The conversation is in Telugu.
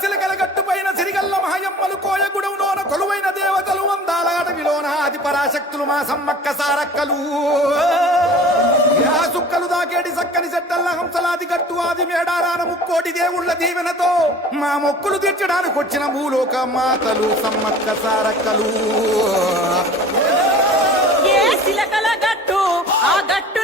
సిలకల గట్టు పైన సిరిగల్ల మహయమ్మలు కోయగుడవులోన కొలువైన దేవతలు వందాల అడవిలోన ఆది పరాశక్తులు మా సమ్మక్క సారక్కలు సుక్కలు దాకేటి సక్కని చెట్టల్ల హంసలాది గట్టు ఆది మేడారాన ముక్కోటి దేవుళ్ల దీవెనతో మా మొక్కులు తీర్చడానికి వచ్చిన భూలోక మాతలు సమ్మక్క సారక్కలు. ఏ సిలకల గట్టు ఆ గట్టు